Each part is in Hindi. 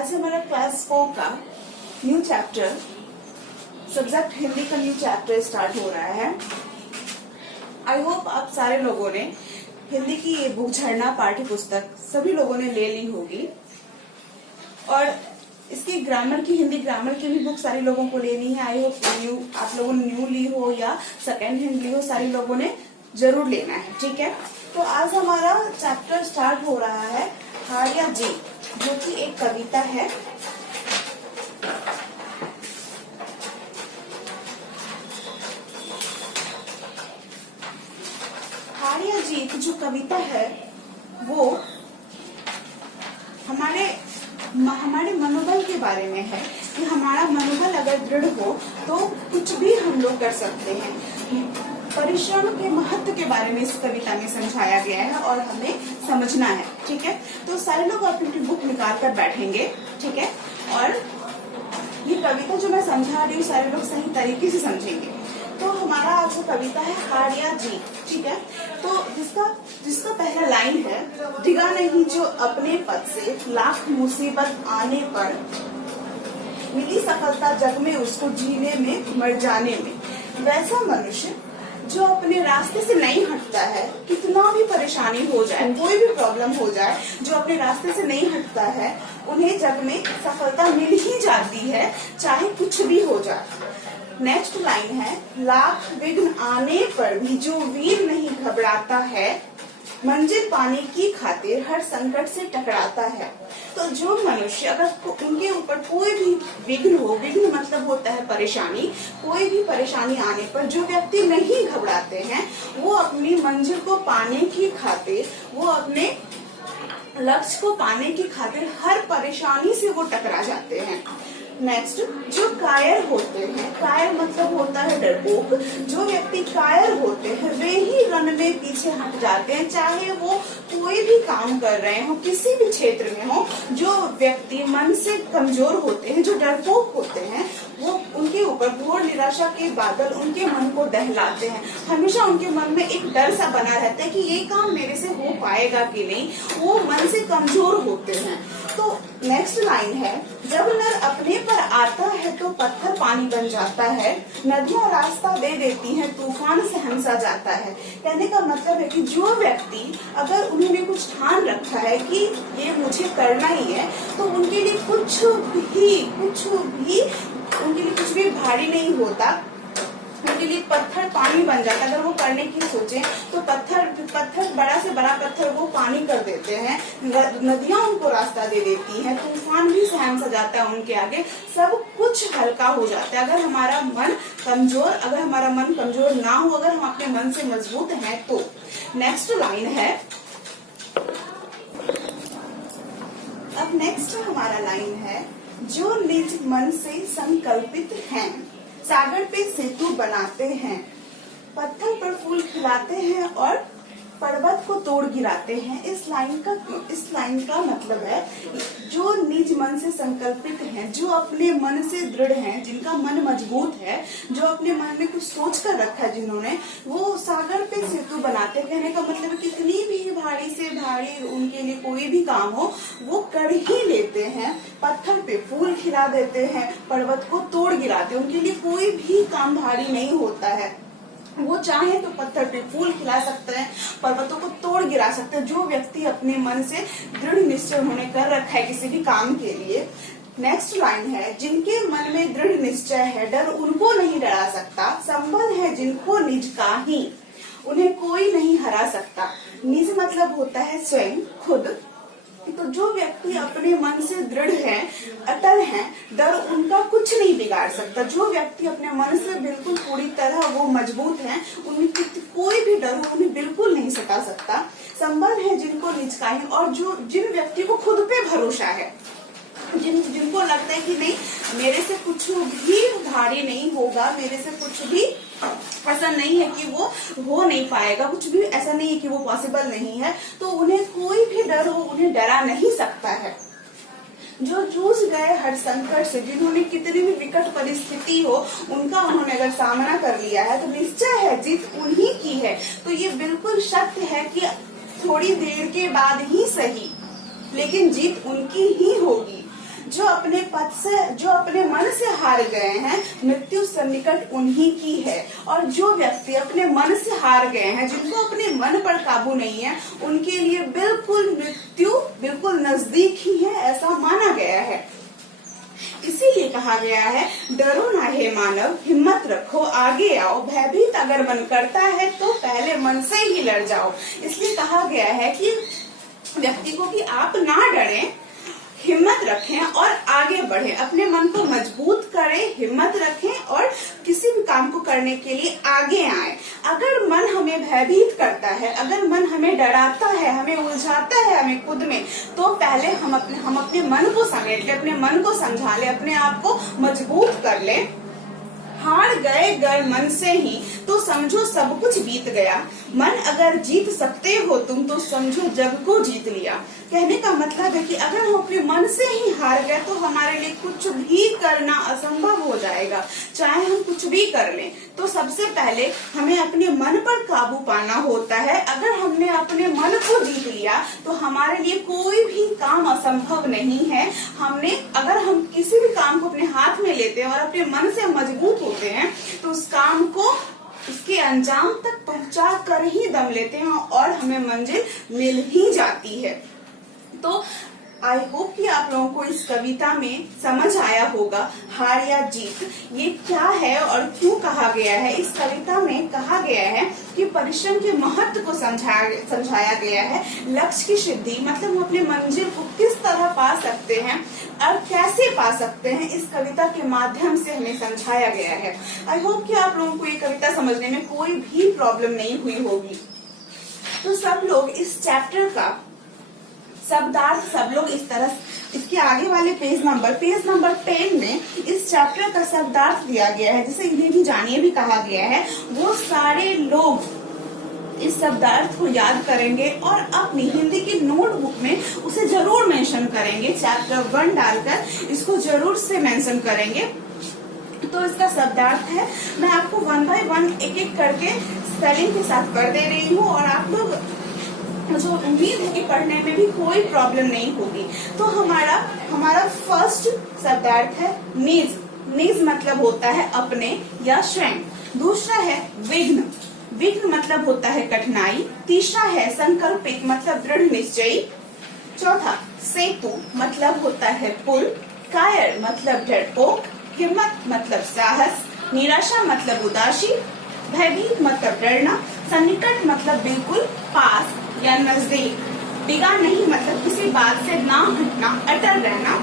आज हमारा क्लास 4 का न्यू चैप्टर सब्जेक्ट हिंदी का न्यू चैप्टर स्टार्ट हो रहा है। आई होप आप सारे लोगों ने हिंदी की ये बुक झरना पाठ्य पुस्तक सभी लोगों ने ले ली होगी और इसकी ग्रामर की हिंदी ग्रामर की भी बुक सारे लोगों को लेनी है। आई होप आप लोगों ने न्यू ली हो या सेकेंड हैंड ली हो, सारे लोगों ने जरूर लेना है। ठीक है, तो आज हमारा चैप्टर स्टार्ट हो रहा है हाड़िया जी, जो कि एक कविता है। हाड़िया जी की जो कविता है वो हमारे मनोबल के बारे में है कि हमारा मनोबल अगर दृढ़ हो तो कुछ भी हम लोग कर सकते हैं। परिश्रम के महत्व के बारे में इस कविता में समझाया गया है और हमें समझना है। ठीक है, तो सारे लोग अपनी बुक निकाल कर बैठेंगे। ठीक है, और ये कविता जो मैं समझा रही हूँ सारे लोग सही तरीके से समझेंगे। तो हमारा आज जो कविता है हाड़िया जी। ठीक है, तो जिसका पहला लाइन है, डिगा नहीं जो अपने पद से लाख मुसीबत आने पर, मिली सफलता जग में उसको जीने में मर जाने में। वैसा मनुष्य जो अपने रास्ते से नहीं हटता है, कितना भी परेशानी हो जाए, कोई भी प्रॉब्लम हो जाए, जो अपने रास्ते से नहीं हटता है उन्हें जग में सफलता मिल ही जाती है, चाहे कुछ भी हो जाए। नेक्स्ट लाइन है, लाख विघ्न आने पर भी जो वीर नहीं घबराता है, मंजिल पाने की खातिर हर संकट से टकराता है। तो जो मनुष्य अगर उनके ऊपर कोई भी विघ्न हो, विघ्न मतलब होता है परेशानी, कोई भी परेशानी आने पर जो व्यक्ति नहीं घबराते हैं वो अपनी मंजिल को पाने की खातिर, वो अपने लक्ष्य को पाने की खातिर हर परेशानी से वो टकरा जाते हैं। नेक्स्ट, जो कायर होते हैं, कायर मतलब होता है डरपोक, जो व्यक्ति कायर होते हैं वे ही रण में पीछे हट जाते हैं, चाहे वो कोई भी काम कर रहे हो, किसी भी क्षेत्र में हो। जो व्यक्ति मन से कमजोर होते हैं, जो डरपोक होते हैं, वो उनके ऊपर घोर निराशा के बादल उनके मन को दहलाते हैं। हमेशा उनके मन में एक डर सा बना रहता है कि ये काम मेरे से हो पाएगा कि नहीं, वो मन से कमजोर होते हैं। तो नेक्स्ट लाइन है, जब नर अपने पर आता है तो पत्थर पानी बन जाता है, नदियां रास्ता दे देती हैं, तूफान से हंसा जाता है। कहने का मतलब है कि जो व्यक्ति अगर उन्होंने कुछ ठान रखा है कि ये मुझे करना ही है, तो उनके लिए कुछ भी भारी नहीं होता, उनके लिए पत्थर पानी बन जाता है। अगर वो करने की सोचे तो पत्थर बड़ा से बड़ा पत्थर वो पानी कर देते हैं, नदियां उनको रास्ता दे देती हैं, तूफान भी सहम सा जाता है उनके आगे, सब कुछ हल्का हो जाता है। अगर हमारा मन कमजोर ना हो, अगर हम अपने मन से मजबूत हैं तो। नेक्स्ट लाइन है, अब नेक्स्ट हमारा लाइन है, जो निज मन से संकल्पित हैं, सागर पे सेतु बनाते हैं, पत्थर पर फूल खिलाते हैं और पर्वत को तोड़ गिराते हैं। इस लाइन का मतलब है, जो निज मन से संकल्पित हैं, जो अपने मन से दृढ़ हैं, जिनका मन मजबूत है, जो अपने मन में कुछ सोच कर रखा है जिन्होंने, वो सागर पे सेतु बनाते हैं। कहने का मतलब है कितनी भी भारी से भारी उनके लिए कोई भी काम हो वो कर ही लेते हैं, पत्थर पे फूल खिला देते हैं, पर्वत को तोड़ गिराते हैं। उनके लिए कोई भी काम भारी नहीं होता है, वो चाहे तो पत्थर पे फूल खिला सकते हैं, पर्वतों को तोड़ गिरा सकते हैं। जो व्यक्ति अपने मन से दृढ़ निश्चय उन्होंने कर रखा है किसी भी काम के लिए। नेक्स्ट लाइन है, जिनके मन में दृढ़ निश्चय है, डर उनको नहीं डरा सकता, संबल है जिनको निज का ही, उन्हें कोई नहीं हरा सकता। निज मतलब होता है स्वयं, खुद। तो जो व्यक्ति अपने मन से दृढ़ है, अटल है, डर उनका कुछ नहीं बिगाड़ सकता। जो व्यक्ति अपने मन से बिल्कुल पूरी तरह वो मजबूत है, उन्हें कोई भी डर हो उन्हें बिल्कुल नहीं सता सकता। संबल है जिनको निज का ही, और जिन व्यक्ति को खुद पे भरोसा है, जिनको लगता है कि नहीं मेरे से कुछ भी भारी नहीं होगा, मेरे से कुछ भी ऐसा नहीं है कि वो हो नहीं पाएगा, कुछ भी ऐसा नहीं है कि वो पॉसिबल नहीं है, तो उन्हें कोई भी डर हो उन्हें डरा नहीं सकता है। जो जूझ गए हर संकट से, जिन्होंने कितनी भी विकट परिस्थिति हो उनका उन्होंने अगर सामना कर लिया है तो निश्चय है जीत उन्हीं की है। तो ये बिल्कुल सत्य है कि थोड़ी देर के बाद ही सही, लेकिन जीत उनकी ही होगी। जो अपने पद से, जो अपने मन से हार गए हैं, मृत्यु सन्निकट उन्हीं की है। और जो व्यक्ति अपने मन से हार गए हैं, जिनको अपने मन पर काबू नहीं है, उनके लिए बिल्कुल मृत्यु बिल्कुल नजदीक ही है, ऐसा माना गया है। इसीलिए कहा गया है, डरो ना हे मानव, हिम्मत रखो, आगे आओ, भयभीत अगर मन करता है तो पहले मन से ही लड़ जाओ। इसलिए कहा गया है कि व्यक्ति को कि आप ना डरें, हिम्मत रखें और आगे बढ़ें, अपने मन को मजबूत करें, हिम्मत रखें और किसी भी काम को करने के लिए आगे आए। अगर मन हमें भयभीत करता है, अगर मन हमें डराता है, हमें उलझाता है हमें खुद में, तो पहले हम अपने मन को समेट ले, अपने मन को समझा ले, अपने आप को मजबूत कर ले। हार गए मन से ही तो समझो सब कुछ बीत गया। मन अगर जीत सकते हो तुम तो समझो जग को जीत लिया। कहने का मतलब है कि अगर हम अपने मन से ही हार गए तो हमारे लिए कुछ भी करना असंभव हो जाएगा। चाहे हम कुछ भी कर लें, तो सबसे पहले हमें अपने मन पर काबू पाना होता है। अगर हमने अपने मन को जीत लिया तो हमारे लिए कोई भी काम असंभव नहीं है। अगर हम किसी भी काम को अपने हाथ में लेते हैं और अपने मन से मजबूत होते हैं तो उस काम को उसके अंजाम तक पहुंचा कर ही दम लेते हैं और हमें मंजिल मिल ही जाती है। तो आई होप कि आप लोगों को इस कविता में समझ आया होगा हार या जीत ये क्या है और क्यों कहा गया है। इस कविता में कहा गया है कि परिश्रम के महत्व को समझाया गया है। लक्ष्य की सिद्धि मतलब हम अपने मंजिल को किस तरह पा सकते हैं और कैसे पा सकते हैं, इस कविता के माध्यम से हमें समझाया गया है। आई होप कि आप लोगों को ये कविता समझने में कोई भी प्रॉब्लम नहीं हुई होगी। तो सब लोग इस चैप्टर का शब्दार्थ सब लोग इस तरह, इसके आगे वाले पेज नंबर 10 में इस चैप्टर का शब्दार्थ दिया गया है, जिसे इन्हें भी जानिए भी कहा गया है। वो सारे लोग इस शब्दार्थ को याद करेंगे और अपनी हिंदी की नोटबुक में उसे जरूर मेंशन करेंगे। चैप्टर 1 डालकर इसको जरूर से मेंशन करेंगे। तो इसका शब्दार्थ है, मैं आपको 1 बाय 1 एक एक करके स्पेलिंग के साथ कर दे रही हूँ और आप लोग मुझे उम्मीद है कि पढ़ने में भी कोई प्रॉब्लम नहीं होगी। तो हमारा फर्स्ट शब्दार्थ है निज। निज मतलब होता है अपने या स्वयं। दूसरा है विघ्न। विघ्न मतलब होता है कठिनाई। तीसरा है संकल्पित मतलब दृढ़ निश्चयी। चौथा सेतु मतलब होता है पुल। कायर मतलब डरपोक। हिम्मत मतलब साहस। निराशा मतलब उदासी। भयभीत मतलब डरना। सन्निकट मतलब बिल्कुल पास या नजदीक। डिगा नहीं मतलब किसी बात से ना हटना, अटल रहना।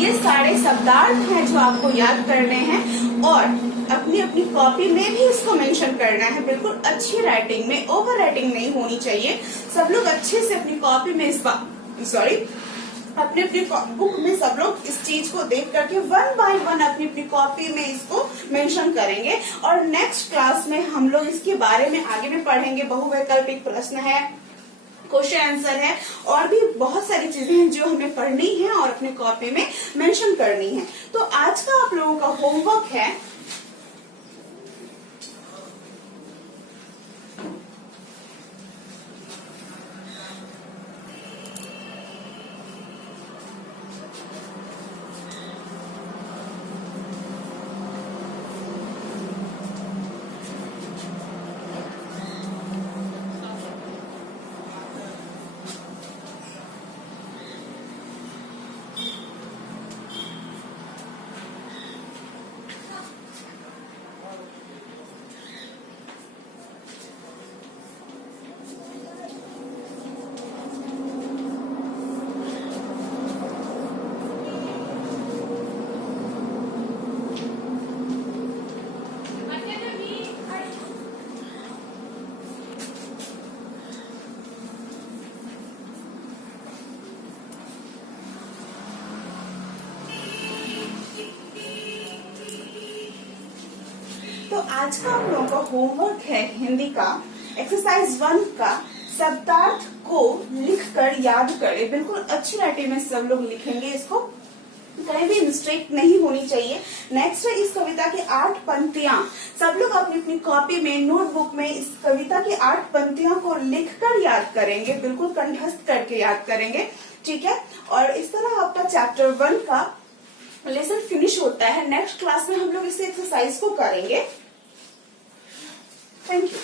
ये सारे शब्दार्थ हैं जो आपको याद करने हैं और अपनी अपनी कॉपी में भी इसको मेंशन करना है। बिल्कुल अच्छी राइटिंग में, ओवर राइटिंग नहीं होनी चाहिए। सब लोग अच्छे से अपनी कॉपी में अपनी बुक में सब लोग इस चीज को देख करके 1 बाय 1 अपनी कॉपी में इसको मेंशन करेंगे। और नेक्स्ट क्लास में हम लोग इसके बारे में आगे भी पढ़ेंगे। बहुवैकल्पिक प्रश्न है, क्वेश्चन आंसर है और भी बहुत सारी चीजें हैं जो हमें पढ़नी है और अपने कॉपी में मेंशन करनी है। तो आज का आप लोगों का होमवर्क है, तो आज का हम लोगों का होमवर्क है हिंदी का एक्सरसाइज 1 का शब्दार्थ को लिखकर याद करें। बिल्कुल अच्छी राइटिंग में सब लोग लिखेंगे, इसको कहीं भी मिस्टेक नहीं होनी चाहिए। नेक्स्ट है इस कविता की 8 पंक्तियां। सब लोग अपनी अपनी कॉपी में, नोटबुक में इस कविता की 8 पंक्तियों को लिखकर याद करेंगे, बिल्कुल कंठस्थ करके याद करेंगे। ठीक है। और इस तरह आपका चैप्टर 1 का लेसन फिनिश होता है। नेक्स्ट क्लास में हम लोग इस एक्सरसाइज को करेंगे। Thank you.